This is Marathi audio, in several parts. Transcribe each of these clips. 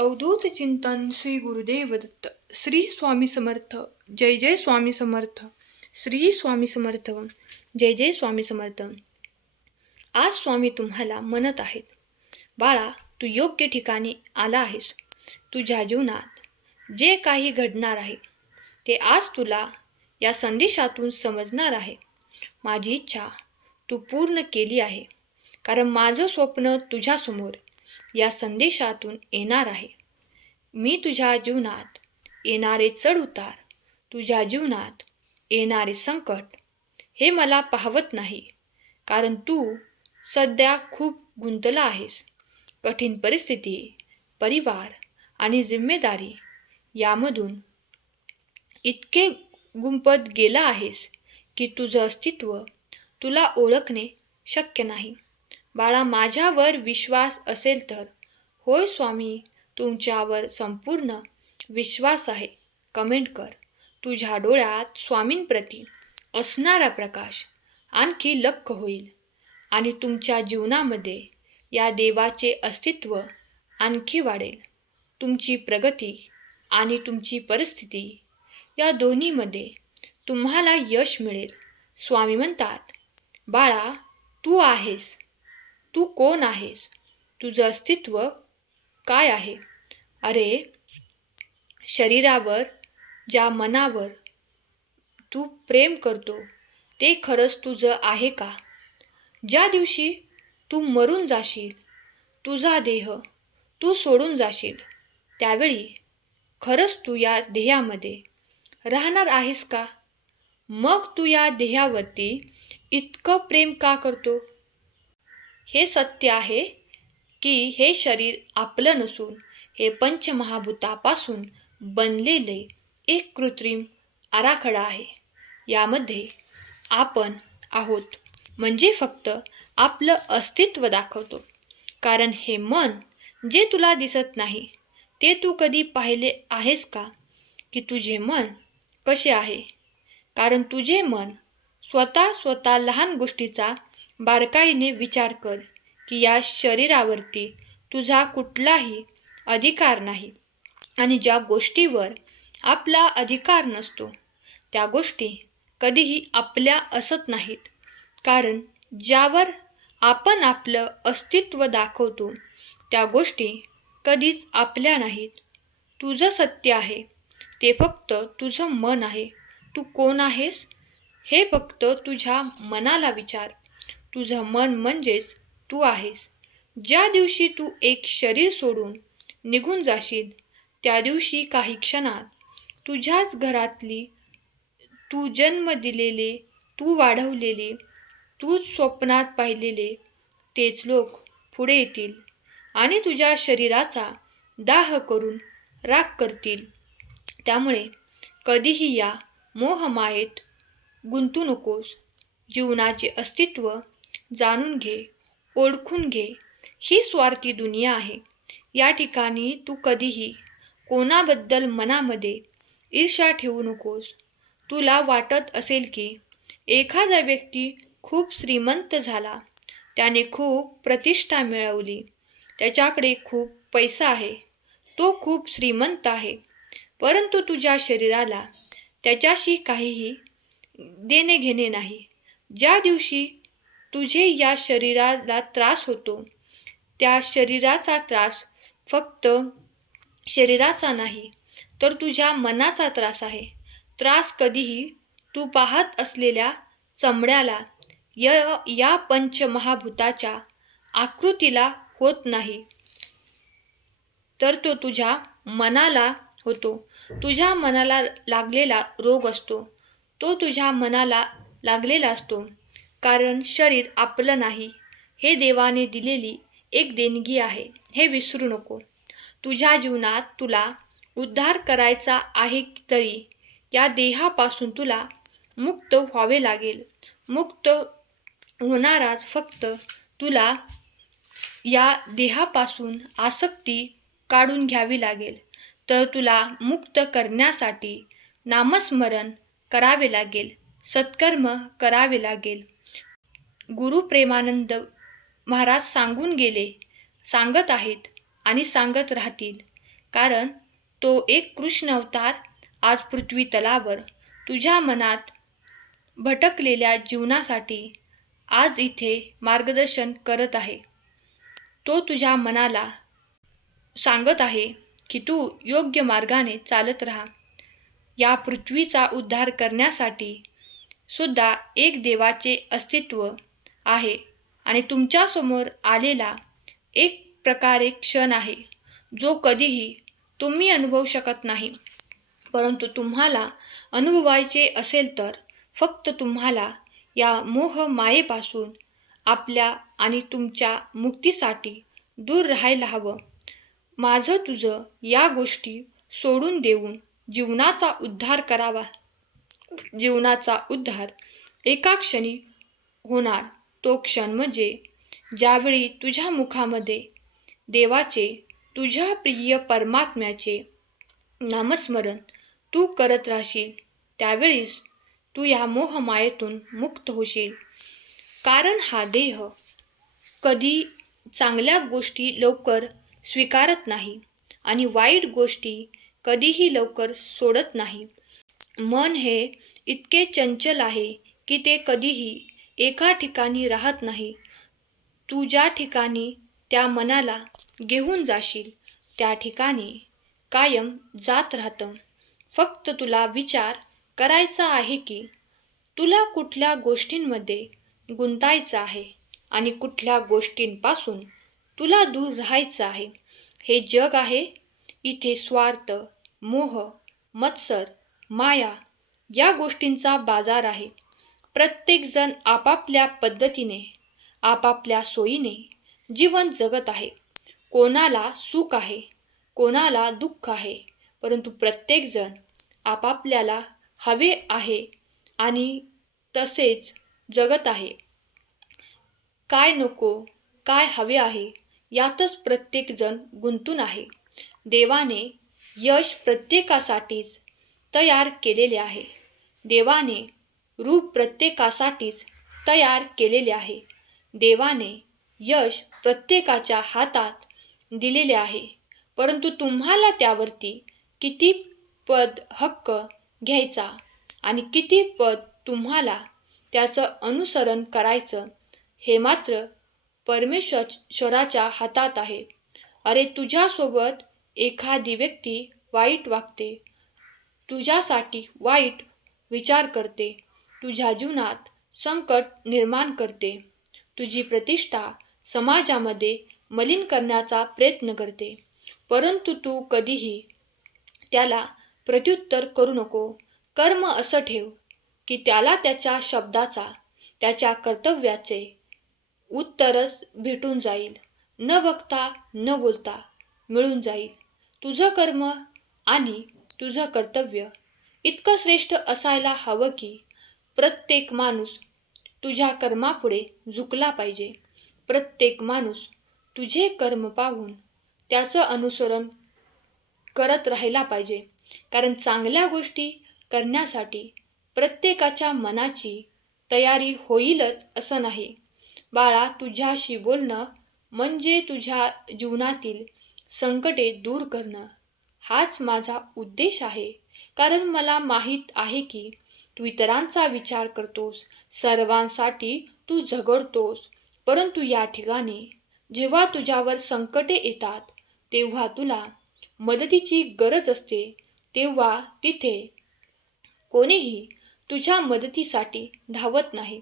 अवधूत चिंतन श्री गुरुदेव दत्त श्री स्वामी समर्थ जय जय स्वामी समर्थ श्री स्वामी समर्थ जय जय स्वामी समर्थ. आज स्वामी तुम्हाला म्हणत आहेत बाळा तू योग्य ठिकाणी आला आहेस. तुझ्या जीवनात जे काही घडणार आहे ते आज तुला या संदेशातून समजणार आहे. माझी इच्छा तू पूर्ण केली आहे कारण माझं स्वप्न तुझ्यासमोर या संदेशातून येणार आहे. मी तुझ्या जीवनात येणारे चढउतार तुझ्या जीवनात येणारे संकट हे मला पाहवत नाही कारण तू सध्या खूप गुंतला आहेस. कठीण परिस्थिती परिवार आणि जिम्मेदारी यामधून इतके गुंपत गेला आहेस की तुझं अस्तित्व तुला ओळखणे शक्य नाही. बाळा माझ्यावर विश्वास असेल तर? होय स्वामी तुमच्यावर संपूर्ण विश्वास आहे. कमेंट कर. तुझ्या डोळ्यात स्वामींप्रती असणारा प्रकाश आणखी लक्क होईल आणि तुमच्या जीवनामध्ये या देवाचे अस्तित्व आणखी वाढेल. तुमची प्रगती आणि तुमची परिस्थिती या दोन्हीमध्ये तुम्हाला यश मिळेल. स्वामी म्हणतात बाळा तू आहेस तू कोण आहेस? तुझं अस्तित्व काय आहे? अरे शरीरावर ज्या मनावर तू प्रेम करतो ते खरंच तुझं आहे का? ज्या दिवशी तू मरून जाशील तुझा देह तू सोडून जाशील त्यावेळी खरंच तू या देहामध्ये राहणार आहेस का? मग तू या देहावरती इतकं प्रेम का करतो? हे सत्य आहे की हे शरीर आपलं नसून हे पंचमहाभूतापासून बनलेले एक कृत्रिम आराखडा आहे. यामध्ये आपण आहोत म्हणजे फक्त आपलं अस्तित्व दाखवतो. कारण हे मन जे तुला दिसत नाही ते तू कधी पाहिले आहेस का? की तुझे मन कसे आहे? कारण तुझे मन स्वतः स्वतः लहान गोष्टीचा बारकाईने विचार कर की या शरीरावरती तुझा कुठलाही अधिकार नाही. आणि ज्या गोष्टीवर आपला अधिकार नसतो त्या गोष्टी कधीही आपल्या असत नाहीत. कारण ज्यावर आपण आपलं अस्तित्व दाखवतो त्या गोष्टी कधीच आपल्या नाहीत. तुझं सत्य आहे ते फक्त तुझं मन आहे. तू कोण आहेस हे फक्त तुझ्या मनाला विचार. तुझं मन म्हणजेच तू आहेस. ज्या दिवशी तू एक शरीर सोडून निघून जाशील त्या दिवशी काही क्षणात तुझ्याच घरातली तू जन्म दिलेले तू वाढवलेले तूच स्वप्नात पाहिलेले तेच लोक पुढे येतील आणि तुझ्या शरीराचा दाह करून राग करतील. त्यामुळे कधीही या मोहमायेत गुंतू नकोस. जीवनाचे अस्तित्व जाणून घे ओळखून घे. ही स्वार्थी दुनिया आहे. या ठिकाणी तू कधीही कोणाबद्दल मनामध्ये ईर्ष्या ठेवू नकोस. तुला वाटत असेल की एखादा व्यक्ती खूप श्रीमंत झाला. त्याने खूप प्रतिष्ठा मिळवली. त्याच्याकडे खूप पैसा आहे. तो खूप श्रीमंत आहे. परंतु तुझ्या शरीराला त्याच्याशी काहीही देणे घेणे नाही. ज्या दिवशी तुझे या शरीराला त्रास होतो. त्या शरीराचा त्रास फक्त शरीराचा नाही तर तुझ्या मनाचा त्रास आहे. त्रास कधीही तू पाहत असलेल्या चमड्याला य या पंचमहाभूताच्या आकृतीला होत नाही. तर तो तुझ्या मनाला होतो. तुझ्या मनाला लागलेला रोग असतो. तो तुझ्या मनाला लागलेला असतो. कारण शरीर आपलं नाही. हे देवाने दिलेली एक देणगी आहे. हे विसरू नको. तुझ्या जीवनात तुला उद्धार करायचा आहे तरी या देहापासून तुला मुक्त व्हावे लागेल. मुक्त होणाराच फक्त तुला या देहापासून आसक्ती काढून घ्यावी लागेल. तर तुला मुक्त करण्यासाठी नामस्मरण करावे लागेल. सत्कर्म करावे लागेल. गुरु प्रेमानंद महाराज सांगून गेले सांगत आहेत आणि सांगत राहतील. कारण तो एक कृष्ण अवतार आज पृथ्वी तलावर तुझ्या मनात भटकलेल्या जीवनासाठी आज इथे मार्गदर्शन करत आहे. तो तुझ्या मनाला सांगत आहे की तू योग्य मार्गाने चालत राहा. या पृथ्वीचा उद्धार करण्यासाठी सुद्धा एक देवाचे अस्तित्व आहे. आणि तुमच्यासमोर आलेला एक प्रकारे क्षण आहे जो कधीही तुम्ही अनुभवू शकत नाही. परंतु तुम्हाला अनुभवायचे असेल तर फक्त तुम्हाला या मोह मायेपासून आपल्या आणि तुमच्या मुक्तीसाठी दूर राहायला हवं. माझं तुझं या गोष्टी सोडून देऊन जीवनाचा उद्धार करावा. जीवनाचा उद्धार एका क्षणी होणार. तो क्षण म्हणजे ज्यावेळी तुझ्या मुखामध्ये देवाचे तुझ्या प्रिय परमात्म्याचे नामस्मरण तू करत राहशील त्यावेळीस तू या मोहमायेतून मुक्त होशील. कारण हा देह कधी चांगल्या गोष्टी लवकर स्वीकारत नाही आणि वाईट गोष्टी कधीही लवकर सोडत नाही. मन हे इतके चंचल आहे की ते कधीही एका ठिकाणी राहत नाही. तू ज्या ठिकाणी त्या मनाला घेऊन जाशील त्या ठिकाणी कायम जात राहतं. फक्त तुला विचार करायचा आहे की तुला कुठल्या गोष्टींमध्ये गुंतायचं आहे आणि कुठल्या गोष्टींपासून तुला दूर राहायचं आहे? हे जग आहे. इथे स्वार्थ मोह मत्सर माया या गोष्टींचा बाजार आहे. प्रत्येकजण आपापल्या पद्धतीने आपापल्या सोयीने जीवन जगत आहे. कोणाला सुख आहे कोणाला दुःख आहे परंतु प्रत्येकजण आपापल्याला हवे आहे आणि तसेच जगत आहे. काय नको काय हवे आहे यातच प्रत्येकजण गुंतून आहे. देवाने यश प्रत्येकासाठीच तयार केलेले आहे. देवाने रूप प्रत्येकासाठीच तयार केलेले आहे. देवाने यश प्रत्येकाच्या हातात दिलेले आहे. परंतु तुम्हाला त्यावरती किती पद हक्क घ्यायचा आणि किती पद तुम्हाला त्याचं अनुसरण करायचं हे मात्र परमेश्वराच्या हातात आहे. अरे तुझ्यासोबत एखादी व्यक्ती वाईट वागते तुझ्यासाठी वाईट विचार करते तुझ्या जीवनात संकट निर्माण करते. तुझी प्रतिष्ठा समाजामध्ये मलिन करण्याचा प्रयत्न करते. परंतु तू कधीही त्याला प्रत्युत्तर करू नको. कर्म असं ठेव की त्याला त्याच्या शब्दाचा त्याच्या कर्तव्याचे उत्तरच भेटून जाईल. न बघता न बोलता मिळून जाईल. तुझं कर्म आणि तुझं कर्तव्य इतकं श्रेष्ठ असायला हवं की प्रत्येक माणूस तुझ्या कर्मापुढे झुकला पाहिजे. प्रत्येक माणूस तुझे कर्म पाहून त्याचं अनुसरण करत राहिला पाहिजे. कारण चांगल्या गोष्टी करण्यासाठी प्रत्येकाच्या मनाची तयारी होईलच असं नाही. बाळा तुझ्याशी बोलणं म्हणजे तुझ्या जीवनातील संकटे दूर करणं. हाच माझा उद्देश आहे. कारण मला माहीत आहे की तू इतरांचा विचार करतोस सर्वांसाठी तू झगडतोस परंतु या ठिकाणी जेव्हा तुझ्यावर संकटे येतात तेव्हा तुला मदतीची गरज असते तेव्हा तिथे कोणीही तुझ्या मदतीसाठी धावत नाही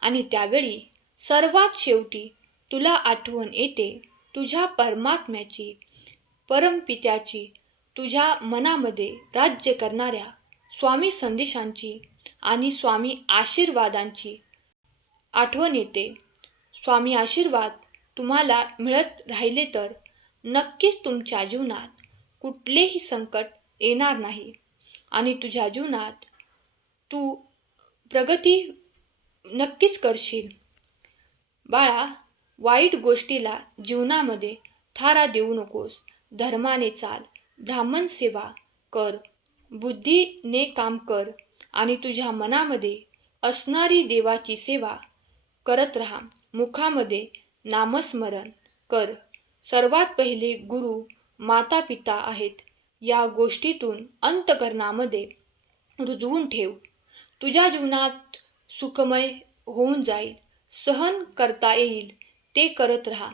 आणि त्यावेळी सर्वात शेवटी तुला आठवण येते तुझ्या परमात्म्याची परमपित्याची तुझ्या मनामध्ये राज्य करणाऱ्या स्वामी संदेशांची आणि स्वामी आशीर्वादांची आठवण येते. स्वामी आशीर्वाद तुम्हाला मिळत राहिले तर नक्कीच तुमच्या जीवनात कुठलेही संकट येणार नाही आणि तुझ्या जीवनात तू प्रगती नक्कीच करशील. बाळा वाईट गोष्टीला जीवनामध्ये थारा देऊ नकोस. धर्माने चाल. ब्राह्मण सेवा कर बुद्धीने काम कर आणि तुझ्या मनामध्ये असणारी देवाची सेवा करत राहा. मुखामध्ये नामस्मरण कर. सर्वात पहिले गुरु माता पिता आहेत. या गोष्टीतून अंतकरणामध्ये रुजवून ठेव. तुझ्या जीवनात सुखमय होऊन जाईल. सहन करता येईल. ते करत राहा.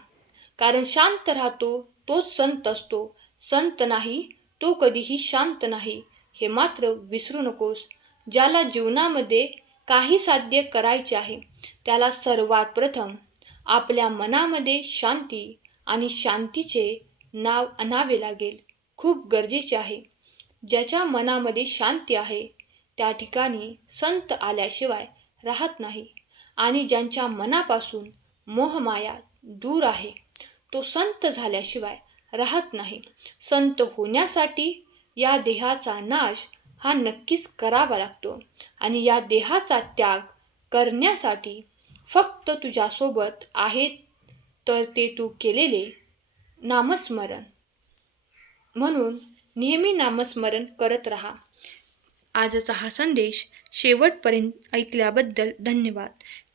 कारण शांत राहतो तोच संत असतो. संत नाही तो कधीही शांत नाही. हे मात्र विसरू नकोस. ज्याला जीवनामध्ये काही साध्य करायचे आहे त्याला सर्वात प्रथम आपल्या मनामध्ये शांती आणि शांतीचे नाव आणावे लागेल. खूप गरजेचे आहे. ज्याच्या मनामध्ये शांती आहे त्या ठिकाणी संत आल्याशिवाय राहत नाही आणि ज्यांच्या मनापासून मोहमाया दूर आहे तो संत झाल्याशिवाय राहत नाही. संत होण्यासाठी या देहाचा नाश हा नक्कीच करावा लागतो आणि या देहाचा त्याग करण्यासाठी फक्त तुझ्यासोबत आहे तर ते तू केलेले नामस्मरण. म्हणून नेहमी नामस्मरण करत राहा. आजचा हा संदेश शेवटपर्यंत ऐकल्याबद्दल धन्यवाद.